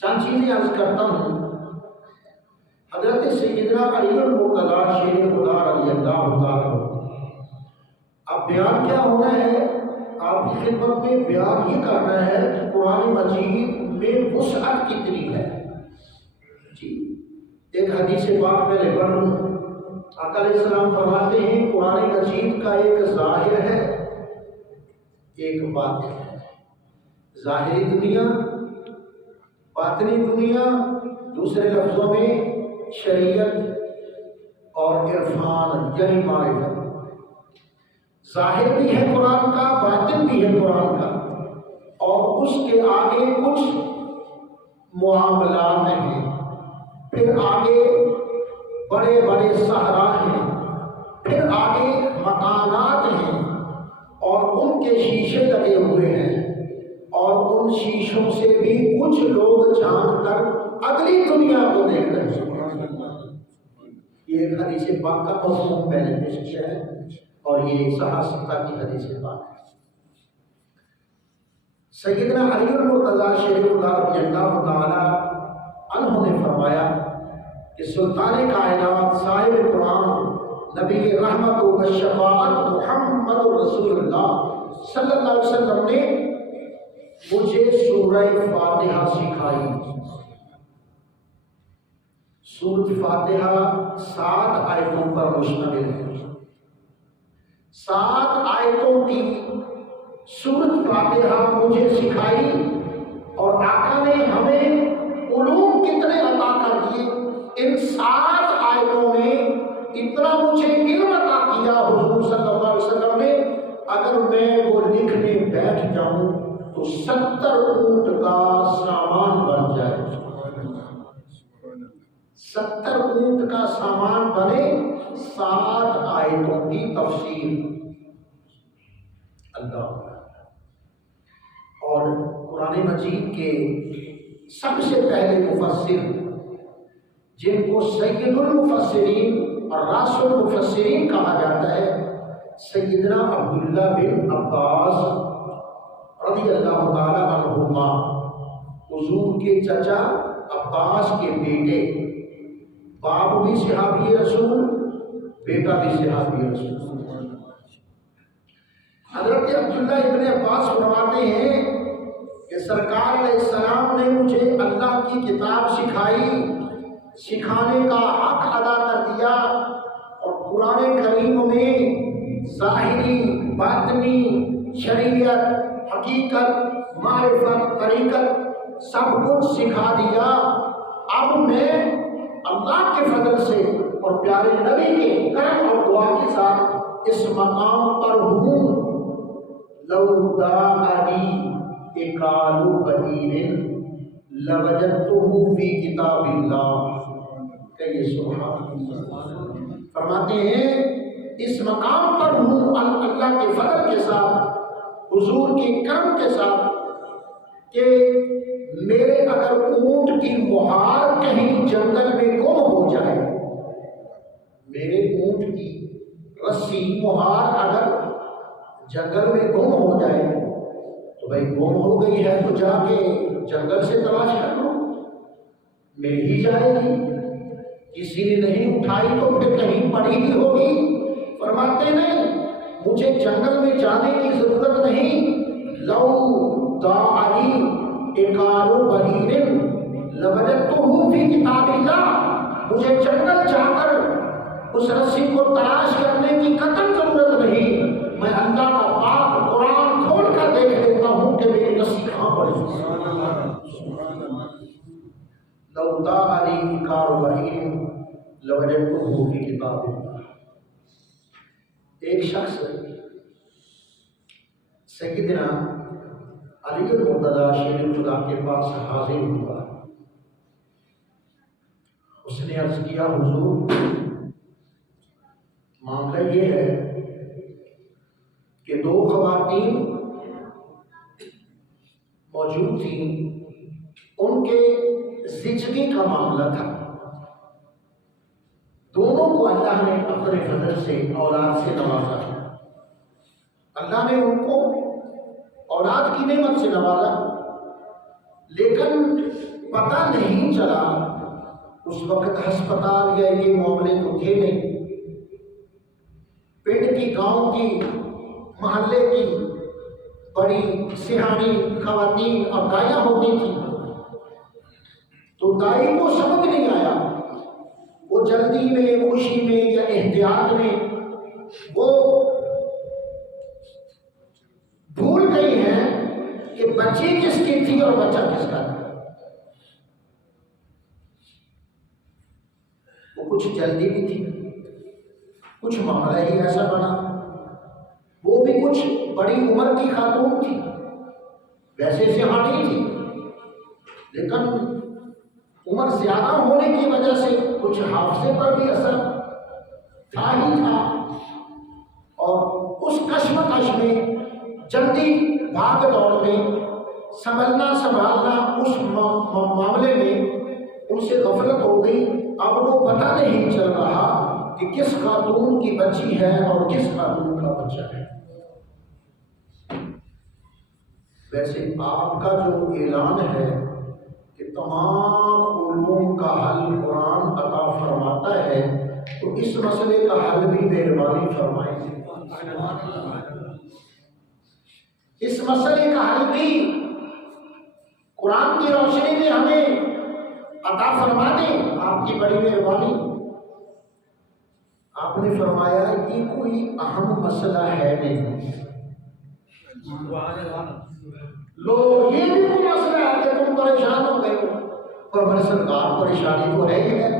چند چیزیں عرض کرتا ہوں۔ حضرت سیدنا علی المرتضیٰ شیر خدا رضی اللہ تعالیٰ اب بیان کیا ہونا ہے آپ کی خدمت میں؟ بیان یہ کرنا ہے کہ قرآن مجید میں وسعت کتنی ہے۔ جی ایک حدیث پاک پہلے پڑھ لوں۔ آقا علیہ السلام فرماتے ہیں قرآن مجید کا ایک ظاہر ہے ایک باطن ہے۔ ظاہری دنیا، باطنی دنیا، دوسرے لفظوں میں شریعت اور عرفان یعنی معرفت۔ ظاہر بھی ہے قرآن کا، باطن بھی ہے قرآن کا، اور اس کے آگے کچھ معاملات ہیں، پھر آگے بڑے بڑے صحرا ہیں، پھر آگے مکانات ہیں اور ان کے شیشے لگے ہوئے ہیں، اور ان شیشوں سے بھی کچھ لوگ جھانک کر اگلی دنیا کو دیکھ رہے ہیں۔ یہ ایک حدیث پاک کا مضمون پہلے پیش کیا ہے اور یہ صحابہ کی حدیث پاک ہے۔ سیدنا علی المرتضیٰ شیر خدا رضی اللہ تعالی عنہ نے فرمایا کہ سلطان کائنات صاحب قرآن نبی رحمت و شفاعت محمد رسول اللہ صلی اللہ علیہ وسلم نے مجھے سورہ فاتحہ سکھائی۔ سورۃ فاتحہ 7 آیتوں پر مشتمل ہے۔ 7 آیتوں کی سورۃ فاتحہ مجھے سکھائی، اور آقا نے ہمیں علوم کتنے عطا کر دیے۔ ان 7 آیتوں میں اتنا مجھے علم عطا کیا حضور صلی اللہ علیہ وسلم نے، اگر میں وہ لکھنے بیٹھ جاؤں تو 70 اونٹ کا سامان بن جائے۔ 70 اونٹ کا سامان بنے 7 آیتوں کی تفسیر۔ اللہ اور قرآن مجید کے سب سے پہلے مفسر جن کو سید المفسرین اور راس المفسرین کہا جاتا ہے، سیدنا عبداللہ بن عباس رضی اللہ تعالی عنہما، حضور کے چچا عباس کے بیٹے، باپ بھی صحابی رسول، بیٹا بھی صحابی رسول۔ حضرت عبداللہ ابن عباس فرماتے ہیں کہ سرکار علیہ السلام نے مجھے اللہ کی کتاب سکھائی، سکھانے کا حق ادا کر دیا، اور قرآن کریم میں ظاہری، باطنی، شریعت، حقیقت، معرفت، طریقت سب کچھ سکھا دیا۔ اب میں اللہ کے فضل سے اور پیارے نبی کے کرم اور دعا کے ساتھ اس مقام پر ہوں۔ لو داعی اکال بہیر لوجدتہ فی کتاب اللہ، کہیے سبحان اللہ۔ فرماتے ہیں اس مقام پر ہوں اللہ کے فضل کے ساتھ، حضور کے کرم کے ساتھ، کہ میرے اگر اونٹ کی مہار کہیں جنگل میں گم ہو جائے، میرے اونٹ کی رسی مہار اگر جنگل میں گم ہو جائے تو بھائی گم ہو گئی ہے تو جا کے جنگل سے تلاش کر لو، مل ہی جائے گی۔ کسی نے نہیں اٹھائی تو پھر کہیں پڑی ہی ہوگی۔ فرماتے نہیں مجھے جنگل میں جانے کی ضرورت نہیں۔ لو داعی اکال بہیر لوجدتہ فی کتاب اللہ، مجھے جنگل جا کر اس رسی کو تلاش کرنے کی قطعاً ضرورت نہیں، میں اللہ کا پاک قرآن کھول کر دیکھ لیتا ہوں کہ میری رسی کہاں پڑی۔ لو داعی اکال بہیر لوجدتہ فی کتاب اللہ۔ ایک شخص سیدنا علی المرتضیٰ شیر خدا کے پاس حاضر ہوا۔ اس نے عرض کیا حضور معاملہ یہ ہے کہ 2 خواتین موجود تھیں، ان کے زچگی کا معاملہ تھا، دونوں کو اللہ نے اپنے فضل سے اولاد سے نوازا، اللہ نے ان کو اولاد کی نعمت سے نوازا، لیکن پتہ نہیں چلا، اس وقت ہسپتال یا یہ معاملے تو تھے نہیں، پنڈ کی، گاؤں کی، محلے کی بڑی سیاحی خواتین اور دائیاں ہوتی تھیں، تو دائی کو سمجھ نہیں آیا، وہ جلدی میں، خوشی میں یا احتیاط میں وہ بھول گئی ہیں کہ بچی کس کی تھی اور بچہ کس کا تھا۔ وہ کچھ جلدی بھی تھی، کچھ معاملہ ہی ایسا بنا، وہ بھی کچھ بڑی عمر کی خاتون تھی، ویسے سیاحی تھی، لیکن عمر زیادہ ہونے کی وجہ سے کچھ حافظے پر بھی اثر تھا ہی تھا، اور اس کشمکش میں، جلدی بھاگ دوڑ میں، سنبھالنا اس معاملے میں ان سے غفلت ہو گئی۔ اب وہ پتہ نہیں چل رہا کہ کس خاتون کی بچی ہے اور کس خاتون کا بچہ ہے۔ ویسے آپ کا جو اعلان ہے کہ تمام علوم کا حل قرآن عطا فرماتا ہے، تو اس مسئلے کا حل بھی مہربانی فرمائیں، اس مسئلے کا حل بھی قرآن کی روشنی میں ہمیں عطا فرما دیں، آپ کی بڑی مہربانی۔ آپ نے فرمایا یہ کوئی اہم مسئلہ ہے نہیں، لو یہ بھی کوئی مسئلہ ہے کہ تم پریشان ہو گئے ہو، پر میرے سرکار پریشانی تو ہے ہی ہے۔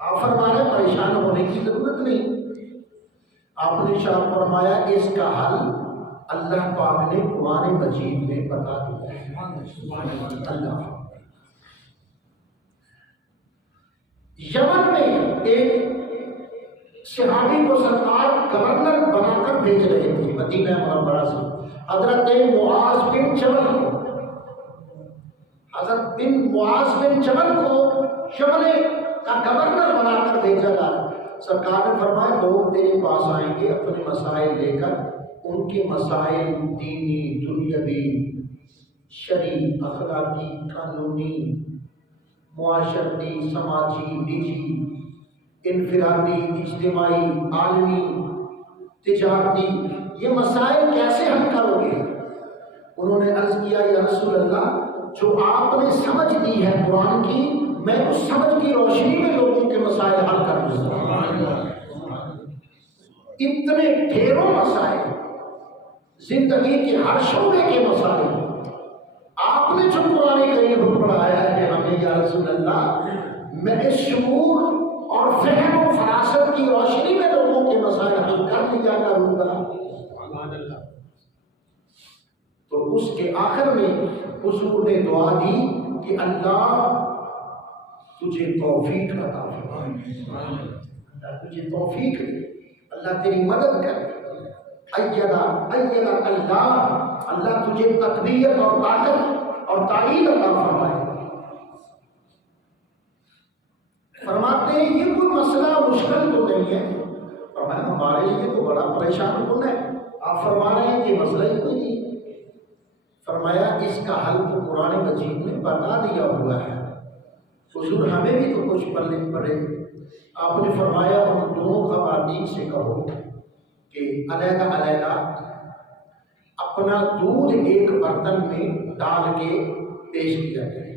آپ فرمایا پریشان ہونے کی ضرورت نہیں، آپ نے شاہ فرمایا اس کا حل اللہ پاک نے قرآن مجید میں بتا دیا ہے۔ اللہ یمن میں ایک صحابی کو سرکار گورنر بنا کر بھیج رہے تھے مدینہ منورہ سے، حضرت معاذ بن جبل کو، حضرت معاذ بن جبل کو یمن کا گورنر بنا کر بھیجا گیا۔ سرکار نے فرمایا لوگ تیرے پاس آئیں گے اپنے مسائل لے کر، ان کے مسائل دینی، دنیاوی، شرعی، اخلاقی، قانونی، معاشرتی، سماجی، نجی، انفرادی، اجتماعی، عالمی، تجارتی، یہ مسائل کیسے حل کرو گے؟ انہوں نے عرض کیا یا رسول اللہ، جو آپ نے سمجھ دی ہے قرآن کی، میں اس سمجھ کی روشنی میں لوگوں کے مسائل حل کر دوں گا۔ اتنے ڈھیروں مسائل، زندگی کے ہر شعبے کے مسائل آپ نے جو قرآن کریم کو پڑھایا ہے ہمیں یا رسول اللہ، میں اس شعور اور فہم و فراست کی روشنی میں لوگوں کے مسائل حل کر لیا کروں گا۔ تو اس کے آخر میں حضور نے دعا دی کہ اللہ تجھے توفیق عطا فرمائے، اللہ تجھے توفیق دے، اللہ تیری مدد کرے، ایدہ اللہ تجھے تقویت اور طاقت اور تائید عطا فرمائے۔ فرماتے ہیں یہ کوئی مسئلہ مشکل تو نہیں ہے، فرمایا ہمارے لیے تو بڑا پریشان کن ہے، آپ فرما رہے ہیں کہ مسئلہ ہی کوئی نہیں۔ فرمایا اس کا حل تو قرآن مجید میں بتا دیا ہوا ہے، حضور ہمیں بھی تو کچھ پڑھنے پڑے۔ آپ نے فرمایا ان دونوں خواتین سے کہو کہ علیحدہ علیحدہ اپنا دودھ ایک برتن میں ڈال کے پیش کیا جائے۔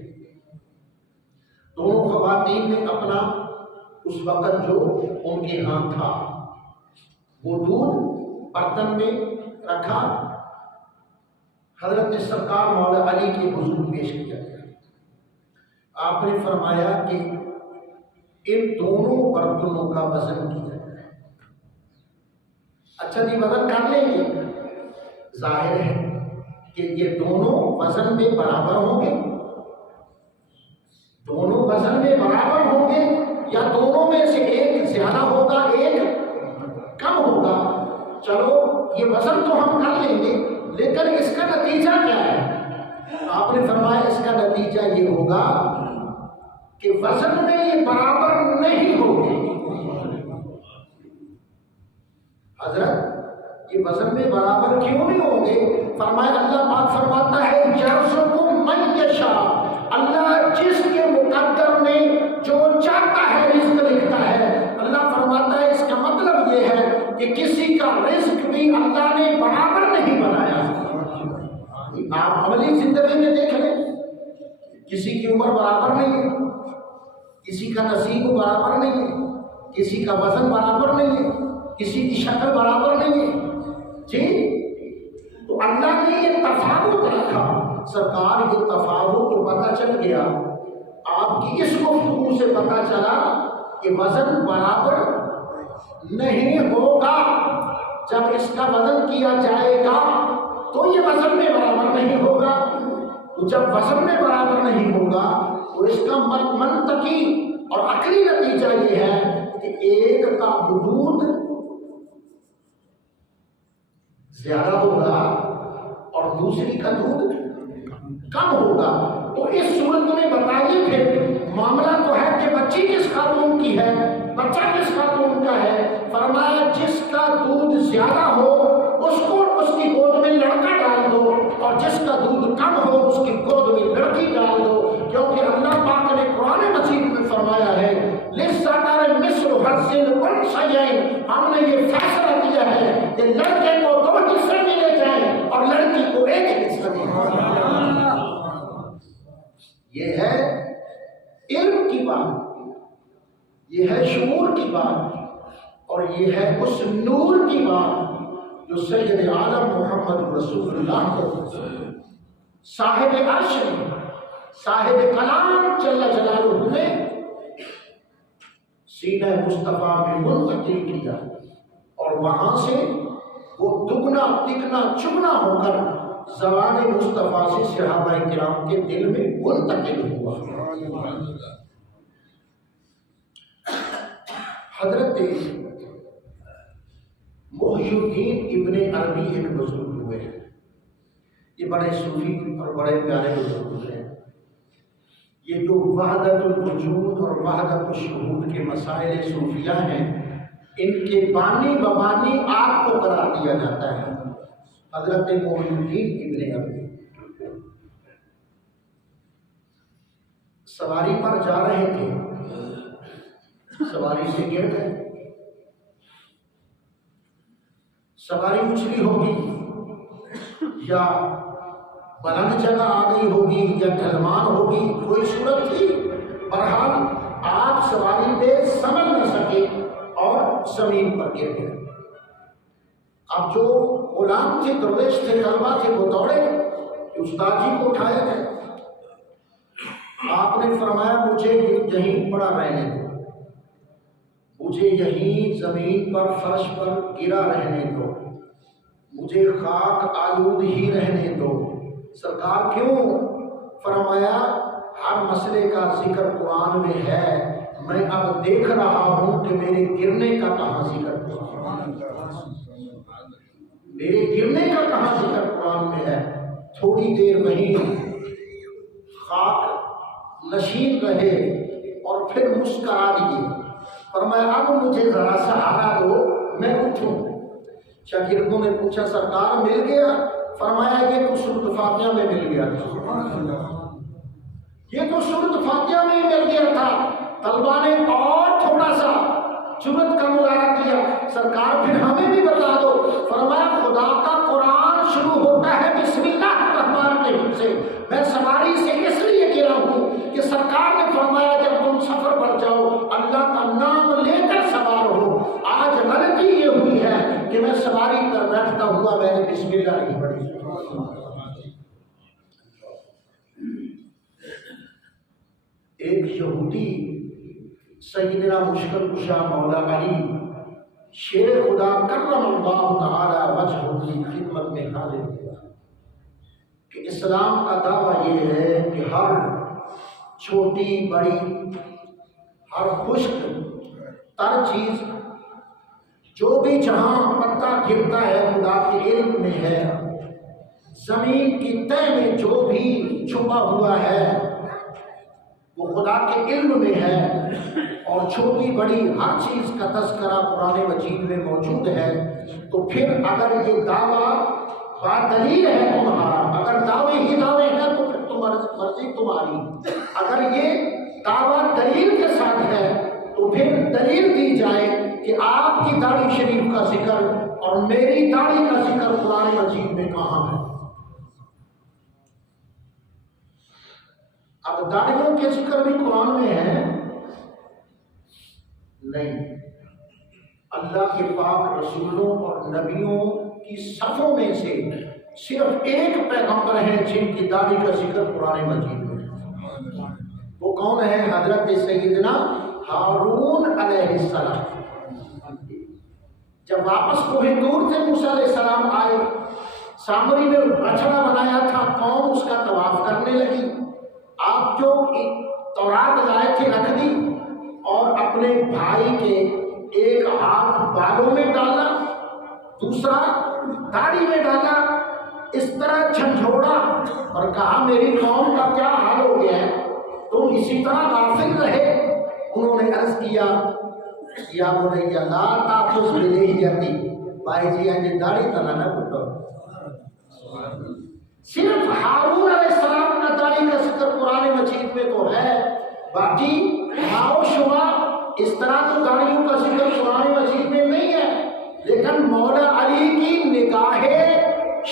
دونوں خواتین نے اپنا اس وقت جو ان کے ہاں تھا وہ دودھ برتن میں رکھا، حضرت سرکار مولا علی کے حضور پیش کیا گیا۔ آپ نے فرمایا کہ ان دونوں برتنوں کا وزن کیا جائے۔ اچھا جی وزن کر لیں گے، ظاہر ہے کہ یہ دونوں وزن میں برابر ہوں گے، دونوں وزن میں برابر ہوں گے یا دونوں میں سے ایک زیادہ ہوگا ایک کم ہوگا۔ چلو یہ وزن تو ہم کر لیں گے، لیکن اس کا نتیجہ کیا ہے؟ آپ نے فرمایا اس کا نتیجہ یہ ہوگا کہ وزن میں یہ برابر نہیں ہوگی۔ حضرت یہ وزن میں برابر کیوں نہیں ہوں گے؟ فرمایا اللہ پاک فرماتا ہے یرزق من یشاء، اللہ کسی کی عمر برابر نہیں ہے، کسی کا نصیب برابر نہیں ہے، کسی کا وزن برابر نہیں ہے، کسی کی شکل برابر نہیں ہے جی۔ تو اللہ نے یہ تفاوت رکھا۔ سرکار یہ تفاوت تو پتہ چل گیا، آپ کی اس گفتگو سے پتہ چلا کہ وزن برابر نہیں ہوگا۔ جب اس کا وزن کیا جائے گا تو یہ وزن میں برابر نہیں ہوگا، تو جب وزن میں برابر نہیں ہوگا تو اس کا منطقی اور عقلی نتیجہ یہ ہے کہ ایک کا دودھ زیادہ ہوگا اور دوسری کا دودھ کم ہوگا۔ تو اس صورت میں بتائیے پھر معاملہ تو ہے کہ بچی کس خاتون کی ہے، بچہ کس خاتون کا ہے؟ فرمایا جس کا دودھ زیادہ ہو اس کو اس کی گود میں لڑکا ڈال دو، اور جس کا دودھ کم ہو اس کی گود میں لڑکی ڈال دو، کیونکہ اللہ پاک نے قرآن مجید میں فرمایا ہے للذکر مثل حظ الانثیین، ہم نے یہ فیصلہ کیا ہے کہ لڑکے کو 2 حصے ملے جائیں اور لڑکی کو 1 حصہ ملے۔ یہ ہے علم کی بات، یہ ہے شعور کی بات، اور یہ ہے اس نور کی بات جو سید عالم محمد رسول اللہ کو صاحب عرش نے، صاحب کلام جل جلالہ نے سینہ مصطفیٰ میں منتقل کیا، اور وہاں سے وہ دگنا تگنا چگنا ہو کر زبان مصطفیٰ سے صحابہ کرام کے دل میں منتقل ہوا۔ حضرت محی الدین ابن عربی ایک بزرگ ہوئے ہیں، یہ بڑے صوفی اور بڑے پیارے بزرگ ہیں۔ یہ جو وحدت الوجود اور وحدت الشہود کے مسائل صوفیہ ہیں، ان کے بانی ببانی آپ کو قرار دیا جاتا ہے۔ حضرت محی الدین ابن عربی سواری پر جا رہے تھے، سواری سے گر گئے، سواری اچھلی ہوگی یا بلند جگہ آ گئی ہوگی یا ڈھلوان ہوگی، کوئی صورت تھی، بہرحال آپ سواری پہ سنبھل نہ سکے اور زمین پر گر گئے۔ اب جو غلام تھے، درویش تھے، طلبہ تھے، وہ دوڑے کہ استاد جی کو اٹھایا جائے۔ آپ نے فرمایا مجھے یہیں پڑا رہنے دو، مجھے یہیں زمین پر فرش پر گرا رہنے دو، مجھے خاک آلود ہی رہنے دو۔ سرکار کیوں؟ فرمایا ہر مسئلے کا ذکر قرآن میں ہے، میں اب دیکھ رہا ہوں کہ میرے گرنے کا کہاں ذکر قرآن، میرے گرنے کا کہاں ذکر قرآن میں ہے۔ تھوڑی دیر وہیں خاک نشین رہے اور پھر مسکرا دیے۔ فرمایا اب مجھے ذرا سہارا دو، میں اٹھوں۔ شاگردوں نے پوچھا سرکار مل گیا؟ فرمایا یہ تو سورۃ فاتحہ میں مل گیا تھا، یہ تو سورۃ فاتحہ میں مل گیا تھا۔ طلبہ نے اور تھوڑا سا جرأت کا مظاہرہ کیا، سرکار پھر ہمیں بھی بتا دو۔ فرمایا خدا کا قرآن شروع ہوتا ہے بسم اللہ الرحمن الرحیم سے، میں سواری سے اس لیے گرا ہوں کہ سرکار نے فرمایا جب تم سفر پر جاؤ اللہ کا نام لے کر سوار ہو۔ آج غلطی یہ ہوئی ہے کہ میں سواری پر بیٹھتا ہوا میں نے بسم اللہ نہیں پڑھی۔ ایک یہودی سیدنا مشکل کشا مولا علی شیر خدا کرم اللہ تعالی وجہہ کی خدمت میں حاضر ہوا کہ اسلام کا دعویٰ یہ ہے کہ ہر چھوٹی بڑی ہر خشک تر چیز جو بھی جہاں پتا گرتا ہے خدا کے علم میں ہے، زمین کی تہ میں جو بھی چھپا ہوا ہے وہ خدا کے علم میں ہے، اور چھوٹی بڑی ہر چیز کا تذکرہ قرآن مجید میں موجود ہے۔ تو پھر اگر یہ دعویٰ بادلیل ہے تمہارا، اگر دعوے ہی دعوے ہیں تو پھر مرضی تمہاری، اگر یہ دعویٰ دلیل کے ساتھ ہے تو پھر دلیل دی جائے کہ آپ کی داڑھی شریف کا ذکر اور میری داڑھی کا ذکر قرآن مجید میں کہاں ہے۔ اب داڑیوں کے ذکر بھی قرآن میں ہے نہیں، اللہ کے پاک رسولوں اور نبیوں کی صفوں میں سے صرف ایک پیغمبر ہیں جن کی داڑھی کا ذکر قرآن مجید میں ہے۔ وہ کون ہے؟ حضرت سیدنا ہارون علیہ السلام۔ جب واپس کوہ طور سے موسیٰ علیہ السلام آئے، سامری نے بچڑا بنایا تھا، قوم اس کا طواف کرنے لگی، آپ جو تورات لائے تھے رکھ دی اور اپنے بھائی کے ایک ہاتھ بالوں میں ڈالا، دوسرا داڑھی میں ڈالا، اس طرح جھنجھوڑا اور کہا میری قوم کا کیا حال ہو گیا ہے، تم اسی طرح غافل رہے۔ انہوں نے عرض کیا یا بنی لا تأخذ بلحیتی، بھائی جی انجی داڑھی تنا نہ پٹو۔ صرف ہارون علیہ السلام کا داڑھی کا ذکر قرآن مجید میں تو ہے، باقی ماؤ شما اس طرح تو داڑھیوں کا ذکر قرآن مجید میں نہیں ہے، لیکن مولا علی کی نگاہ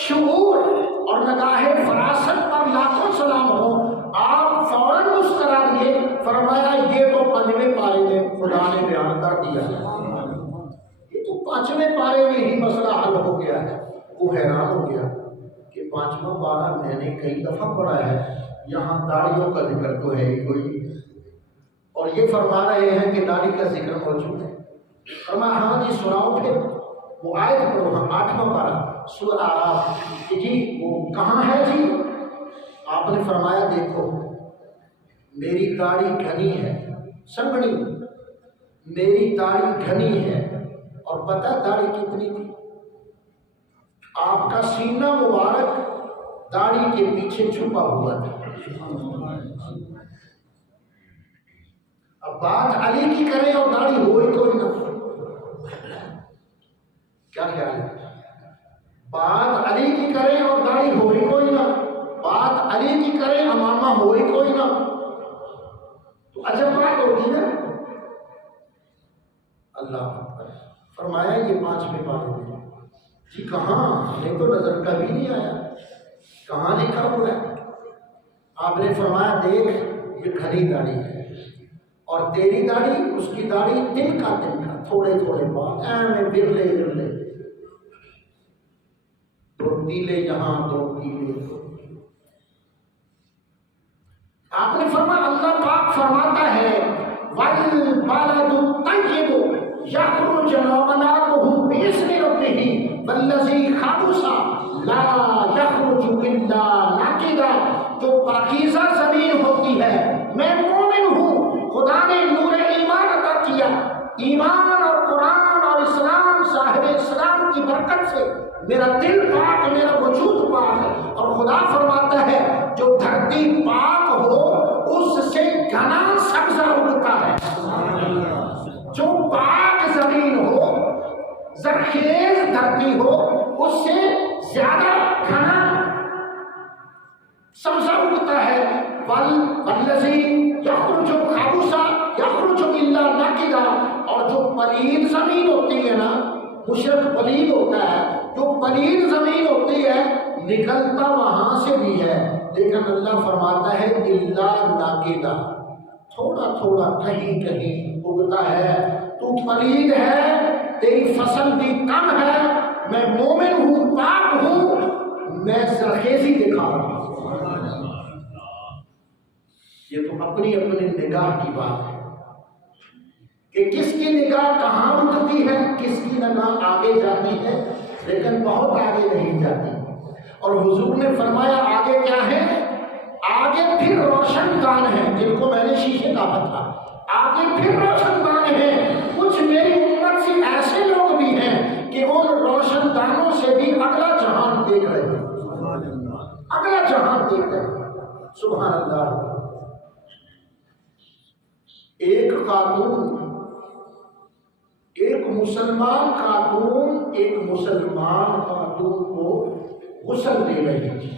شعور اور نگاہ فراست پر لاکھوں سلام ہو، آپ فوراً مسکرا دیے، فرمایا یہ تو پانچویں پارے میں خدا نے بیان کر دیا ہے، یہ تو پانچویں پارے میں ہی مسئلہ حل ہو گیا ہے۔ وہ حیران ہو گیا کہ پانچواں پارہ میں نے کئی دفعہ پڑھا ہے، یہاں داڑھیوں کا ذکر تو ہے ہی کوئی، اور یہ فرما رہے ہیں کہ داڑھی کا ذکر موجود ہے۔ فرمایا ہاں جی سناؤ پھر وہ آیت پڑھو، ہم 8واں پارہ سورہ اعراف کہ جی وہ کہاں ہے جی؟ آپ نے فرمایا دیکھو میری داڑھی گھنی ہے، سنگڑی میری داڑھی گھنی ہے، اور پتہ داڑھی کتنی تھی؟ آپ کا سینہ مبارک داڑھی کے پیچھے چھپا ہوا تھا۔ اب بات علی کی کریں اور داڑھی ہوئی کوئی نہ، کیا خیال ہے؟ بات علی کی کریں اور داڑھی ہوئی کوئی نہ، بات علی کی کریں امامہ ہوئی کوئی نہ، تو عجب بات ہوگی نا۔ اللہ اکبر، فرمایا یہ 5ویں پارے میں جی کہاں؟ ہمیں تو نظر کبھی نہیں آیا، کہاں لکھا ہوا ہے؟ آپ نے فرمایا دیکھ یہ گھنی داڑھی ہے، اور تیری داڑھی اس کی داڑھی دن کا تھوڑے تھوڑے بال میں برلے برلے، دو تیلے یہاں دو تیلے۔ آپ نے فرمایا اللہ پاک فرماتا ہے وَالْبَلَدُ الطَّيِّبُ يَخْرُجُ نَبَاتُهُ بِإِذْنِ رَبِّهِ وَالَّذِي خَبُثَ لَا يَخْرُجُ إِلَّا نَكِدًا۔ جو پاکیزہ زمین ہوتی ہے، میں مومن ہوں، خدا نے نور ایمان عطا کیا، ایمان اور قرآن اور اسلام صاحب اسلام کی برکت سے میرا دل پاک، میرا وجود پاک ہے، اور خدا فرماتا ہے جو دھرتی پاک ہو اس سے گھنا سبزہ اگتا ہے، جو پاک زمین ہو، زرخیز دھرتی ہو، اس سے زیادہ گھنا سبزہ اگتا ہے۔ والذی یخرج خبثا یخرج الا نکدا، اور جو پلید زمین ہوتی ہے نا، مشرق پلید ہوتا ہے، جو پلید زمین ہوتی ہے نکلتا وہاں سے بھی ہے، لیکن اللہ فرماتا ہے الا نکدا، تھوڑا تھوڑا کہیں کہیں اگتا ہے۔ تو پلید ہے، تیری فصل بھی کم ہے، میں مومن ہوں، پاک ہوں، میں زرخیزی دکھا رہا ہوں۔ یہ تو اپنی اپنی نگاہ کی بات ہے کہ کس کی نگاہ کہاں اٹھتی ہے، کس کی نگاہ آگے جاتی ہے، لیکن بہت آگے نہیں جاتی۔ اور حضور نے فرمایا آگے کیا ہے؟ آگے پھر روشن دان ہیں، جن کو میں نے شیشے کہا تھا، آگے پھر روشن دان ہیں۔ کچھ میری امت سے ایسے لوگ بھی ہیں کہ ان روشن دانوں سے بھی اگلا جہان دیکھ رہے ہیں، اگلا جہان دیکھ رہے ہیں۔ سبحان اللہ۔ ایک خاتون، ایک مسلمان خاتون ایک مسلمان خاتون کو غسل دے رہی تھی،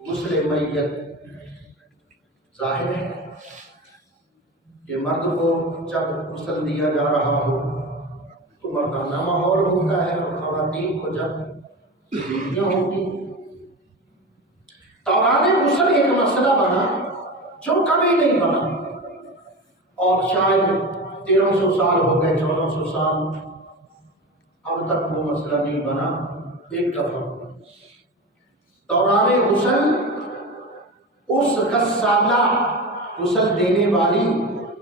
غسل میت۔ ظاہر ہے کہ مرد کو جب غسل دیا جا رہا ہو تو مردانہ ماحول ہوتا ہے، اور خواتین کو جب بیویاں ہوتی۔ دوران غسل ایک مسئلہ بنا جو کبھی نہیں بنا، اور شاید 1300 سال ہو گئے، 1400 سال، اب تک وہ مسئلہ نہیں بنا۔ ایک دفعہ دوران غسل اس غسالہ، غسل دینے والی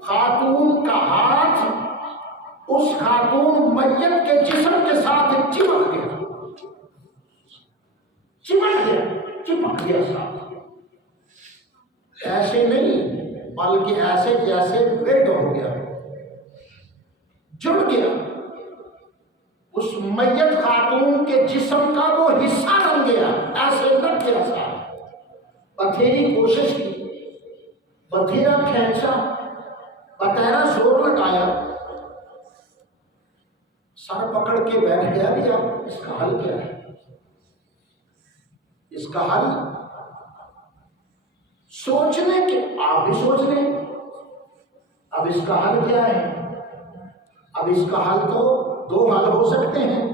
خاتون کا ہاتھ اس خاتون میت کے جسم کے ساتھ چپک گیا ساتھ، ایسے نہیں بلکہ ایسے جیسے ویٹ ہو گیا، جڑ گیا، اس میت خاتون کے جسم کا وہ حصہ بن گیا، ایسے لگ گیا ساتھ۔ بتھیری کوشش کی، بتھیرا کھینچا، بتیرا زور لگایا، سر پکڑ کے بیٹھ گیا کہ اب اس کا حل کیا ہے؟ اس کا حل سوچنے کے، آپ بھی سوچ لیں اب اس کا حل کیا ہے؟ اب اس کا حل تو دو حل ہو سکتے ہیں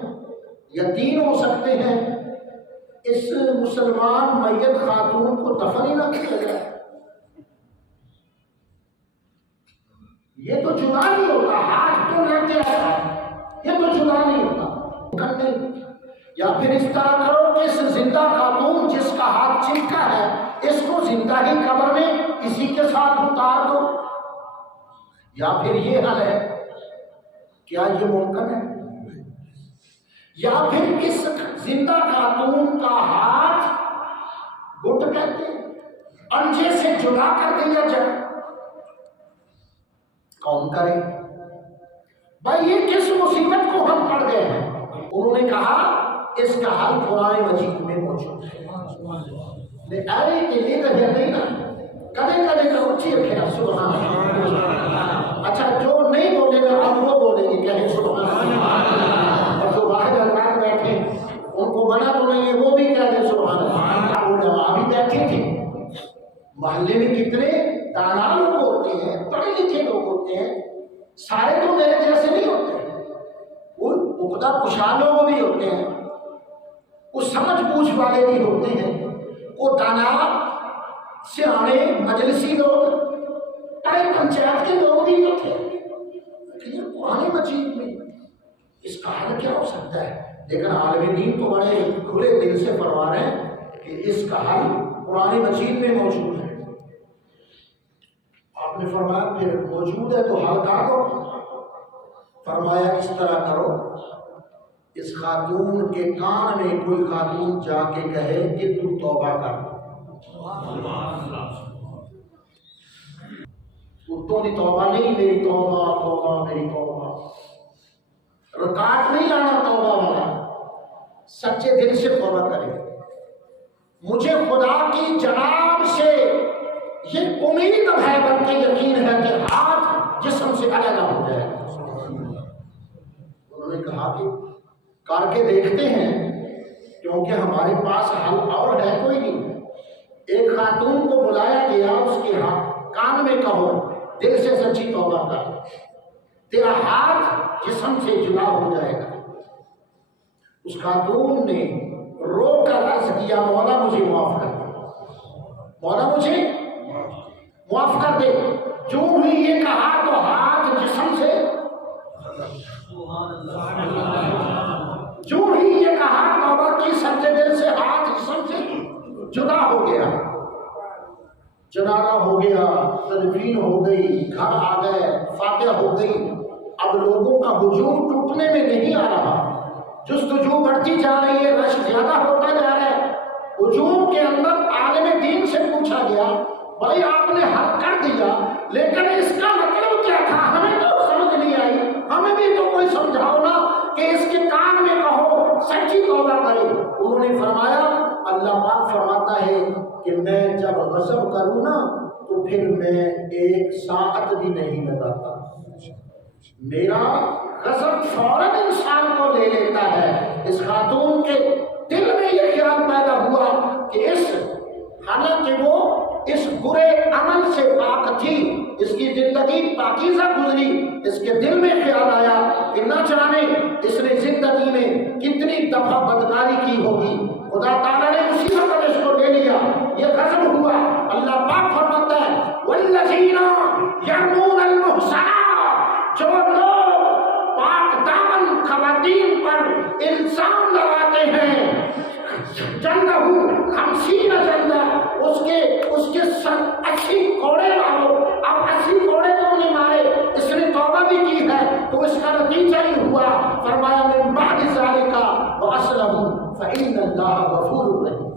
یا تین ہو سکتے ہیں۔ اس مسلمان میت خاتون کو دفن ہی نہ کیا جائے، یہ تو جدا نہیں ہوتا، ہاتھ تو لگ گیا، یہ تو جدا نہیں ہوتا کرنے۔ یا پھر اس طرح کرو کہ اس زندہ خاتون جس کا ہاتھ چمکا ہے اس کو زندہ ہی قبر میں اسی کے ساتھ اتار دو۔ یا پھر یہ حل ہے، کیا یہ ممکن ہے؟ یا پھر اس زندہ خاتون کا ہاتھ گٹ کہتے ہیں انجے سے جدا کر دیا جائے، کون کرے بھائی؟ یہ کس مصیبت کو ہم پڑ گئے ہیں؟ انہوں نے کہا اس کا حل قرآن مجید میں موجود ہے۔ ارے نہیں نا، کدے کدے کا اچھی رکھے سبحان اللہ۔ اچھا جو نہیں بولے گا اب وہ بولے گی، کہیں سبحان اللہ۔ اور جو باہر حضرات بیٹھے ان کو منع تو نہیں ہے، وہ بھی کہہ دیں سبحان اللہ۔ ابھی بیٹھے تھے، محلے میں کتنے دانا لوگ ہوتے ہیں، پڑھے لکھے لوگ ہوتے ہیں، سارے تو میرے جیسے نہیں ہوتے، وہ عقدہ کشا لوگ بھی ہوتے ہیں، وہ سمجھ بوجھ والے بھی ہوتے ہیں، وہ دانا سیانے مجلسی لوگ، بڑے پنچایت کے لوگ بھی ہوتے ہیں۔ لیکن قرآن مجید میں اس کا حل کیا ہو سکتا ہے؟ لیکن عالم دین تو بڑے کھلے دل سے فرما رہے ہیں کہ اس کا حل قرآن مجید میں موجود ہے۔ آپ نے فرمایا پھر موجود ہے تو حل کر دو۔ فرمایا اس طرح کرو، اس خاتون کے کان میں کوئی خاتون جا کے کہے کہ تو توبہ کر، کتوں کی توبہ نہیں، میری توبہ توبہ میری توبہ، رکعت نہیں لانا توبہ والا، سچے دل سے توبہ کرے۔ مجھے خدا کی جناب سے یہ امید ہے بلکہ یقین ہے کہ ہاتھ جسم سے علیحدہ ہو جائے۔ انہوں نے کہا کہ کر کے دیکھتے ہیں کیونکہ ہمارے پاس حل اور ہے کوئی نہیں۔ ایک خاتون کو بلایا گیا، اس کے کان میں کہو دل سے سچی توبہ کر، تیرا ہاتھ جسم سے جدا ہو جائے گا۔ اس خاتون نے رو کر عرض کیا مولا مجھے معاف کر دے، مولا مجھے معاف کر دے۔ جو ہی یہ کہا تو ہاتھ جسم سے، جو ہی یہ کہا توبہ کی سچے دل سے ہاتھ جسم سے جدا ہو گیا، جنازہ ہو گیا، تدفین ہو گئی، گھر آ گئے، فاتحہ ہو گئی۔ اب لوگوں کا ہجوم ٹوٹنے میں نہیں آ رہا، جستجو بڑھتی جا رہی ہے، رش زیادہ ہوتا جا رہا ہے۔ ہجوم کے اندر عالم دین سے پوچھا گیا بھائی آپ نے حل کر دیا لیکن اس کا مطلب کیا تھا؟ ہمیں تو سمجھ نہیں آئی، ہمیں بھی تو کوئی سمجھاؤ نا کہ اس کے کان میں کہو سچی توبہ کرے۔ انہوں نے فرمایا اللہ پاک فرماتا ہے کہ میں جب غضب کروں نا تو پھر میں ایک ساعت بھی نہیں لگاتا، میرا غضب فوراً انسان کو لے لیتا ہے۔ اس خاتون کے دل میں یہ خیال پیدا ہوا کہ حالانکہ وہ اس برے عمل سے پاک تھی، اس کی زندگی پاکیزہ گزری، اس کے دل میں خیال آیا کہ نہ جانے اس نے زندگی میں کتنی دفعہ بدکاری کی ہوگی، خدا تعالیٰ نے اسی وقت اس کو لے لیا، یہ غضب ہوا۔ اللہ پاک فرماتا ہے یرمون المحصنات، جو لوگ پاک دامن خواتین پر الزام لگاتے ہیں، جلدہ 50 جلدہ، اس کے سر 80 کوڑے مارو۔ اب 80 کوڑے تو نہیں مارے، اس نے توبہ بھی کی ہے تو اس کا نتیجہ ہی ہوا۔ فرمایا من بعد ذالک واسلموا فإن اللہ غفور رحیم۔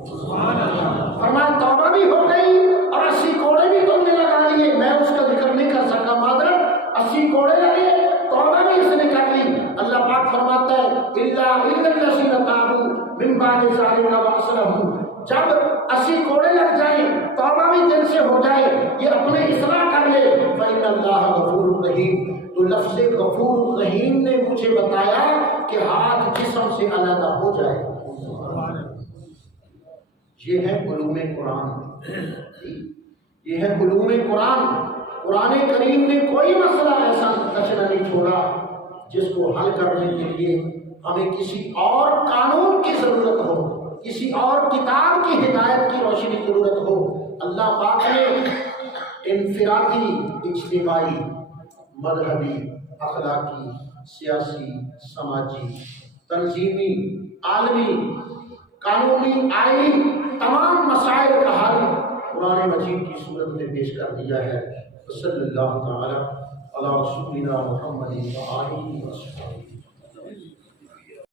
فرمایا توبہ بھی ہو گئی اور 80 کوڑے بھی تم نے لگا لیے، میں اس کا ذکر نہیں کر سکا معذرت، 80 کوڑے لگے، توبہ بھی اس نے کر لی۔ اللہ پاک فرماتا ہے الا الذین تابوا من بعد ذالک واصلحوا، جب 80 کوڑے لگ جائیں، توبہ بھی دل سے ہو جائے، یہ اپنے اصلاح کر لے، فإن اللہ غفور رحیم۔ تو لفظ غفور رحیم نے مجھے بتایا کہ ہاتھ جسم سے علیحدہ ہو جائے۔ یہ ہے علوم قرآن، یہ ہے علوم قرآن۔ قرآن کریم نے کوئی مسئلہ ایسا کچرا نہیں چھوڑا جس کو حل کرنے کے لیے ہمیں کسی اور قانون کی ضرورت ہو، کسی اور کتاب کی ہدایت کی روشنی کی ضرورت ہو۔ اللہ پاک نے انفرادی، اجتماعی، مذہبی، اخلاقی، سیاسی، سماجی، تنظیمی، عالمی، قانونی، آئینی تمام مسائل کا حل قرآن مجید کی صورت میں پیش کر دیا ہے۔ صلی اللہ تعالی علی رسولنا محمد و آلہ وصحبہ۔